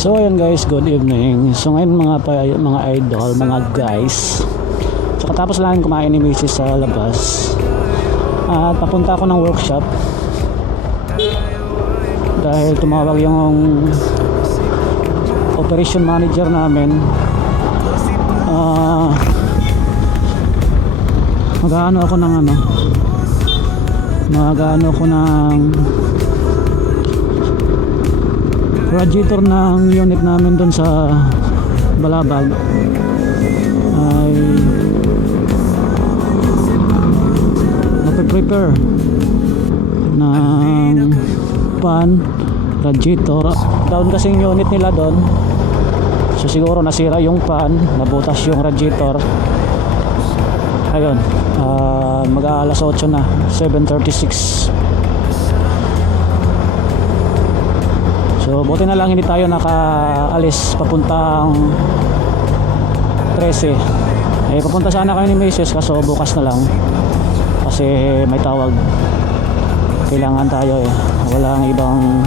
So ayun guys, good evening. So ngayon mga idol, mga guys. So katapos lang kumain ni Mrs. sa labas. At papunta ako ng workshop. Dahil tumawag yung operation manager namin. Mag-ano ako ng radiator ng unit namin dun sa Balabag ay magpe-prepare ng fan, radiator. Down kasi yung unit nila doon, so siguro nasira yung fan, nabutas yung radiator. Ayun, mag-aalas 8 na, 7:36. So buti na lang hindi tayo nakaalis papuntang 13. Papunta sana kayo ni Mrs. kaso bukas na lang kasi may tawag, kailangan tayo walang ibang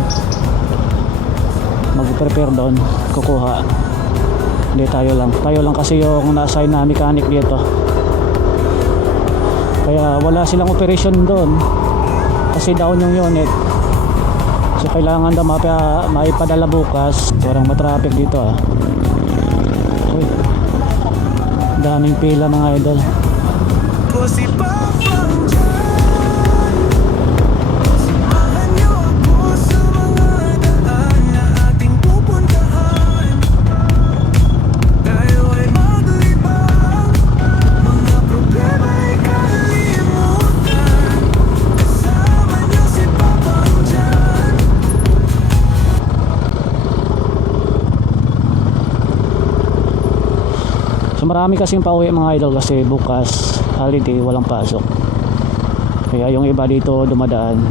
mag-prepare doon, kukuha. Hindi tayo lang kasi yung na-assign na mechanic dito, kaya wala silang operation doon kasi down yung unit. So kailangan daw maipadala bukas. Parang matraffic dito Uy, daming pila mga idol. So marami kasing pauwi mga idol kasi bukas holiday, walang pasok. Kaya yung iba dito dumadaan.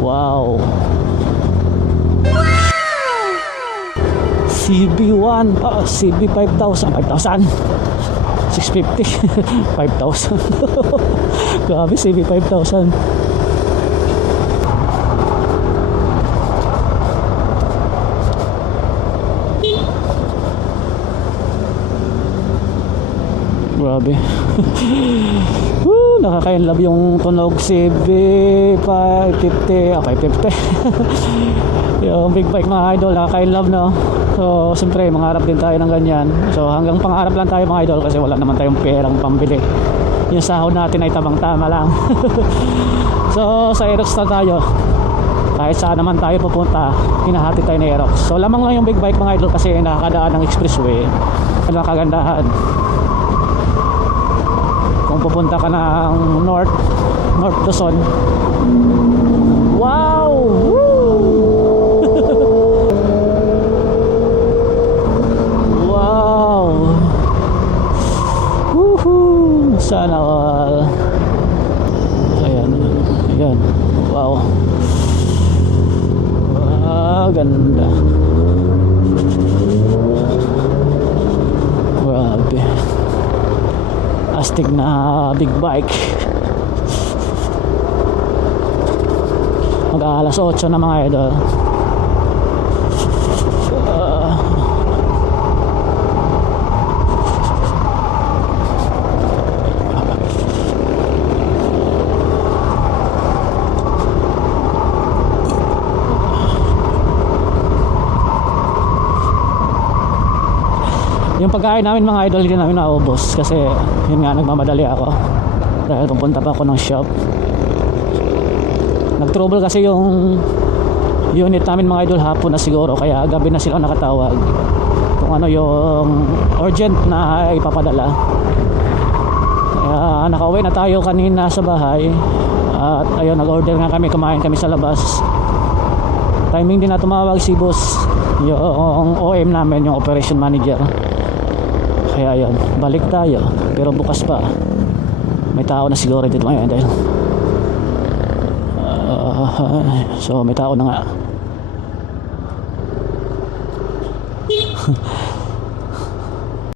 Wow, CB1, CB 5,000, 650, 5,000. Grabe, CB 5,000. Grabe. Nakaka-inlove yung tunog CB 550, 550. Yung big bike mga idol, nakaka-inlove no. So siyempre mangarap din tayo ng ganyan. So hanggang pangarap lang tayo mga idol kasi wala naman tayong perang pambili. Yung sahod natin ay tamang-tama lang. So sa Aerox na tayo, kahit saan naman tayo pupunta, hinahati tayo ng Aerox. So lamang lang yung big bike mga idol kasi nakakadaan ng expressway. Ano ang kagandahan? Kung pupunta ka ng North Luzon, wow! Wow! Woohoo! Sana all. Ayan. Wow. Ganda. Grabe. Astig na big bike. Mag-aalas 8 na mga idol. Yung pagkain namin mga idol hindi namin naubos kasi yun nga, nagmamadali ako dahil pupunta pa ako ng shop. Nag-trouble kasi yung unit namin mga idol hapon na siguro, kaya gabi na sila nakatawag kung ano yung urgent na ipapadala. Kaya nakauwi na tayo kanina sa bahay at ayun, nag-order nga kami, kumain kami sa labas. Timing din na tumawag si boss, yung OM namin, yung operation manager. Kaya yun, balik tayo. Pero bukas pa, may tao na siguro dito ngayon dahil so may tao na nga.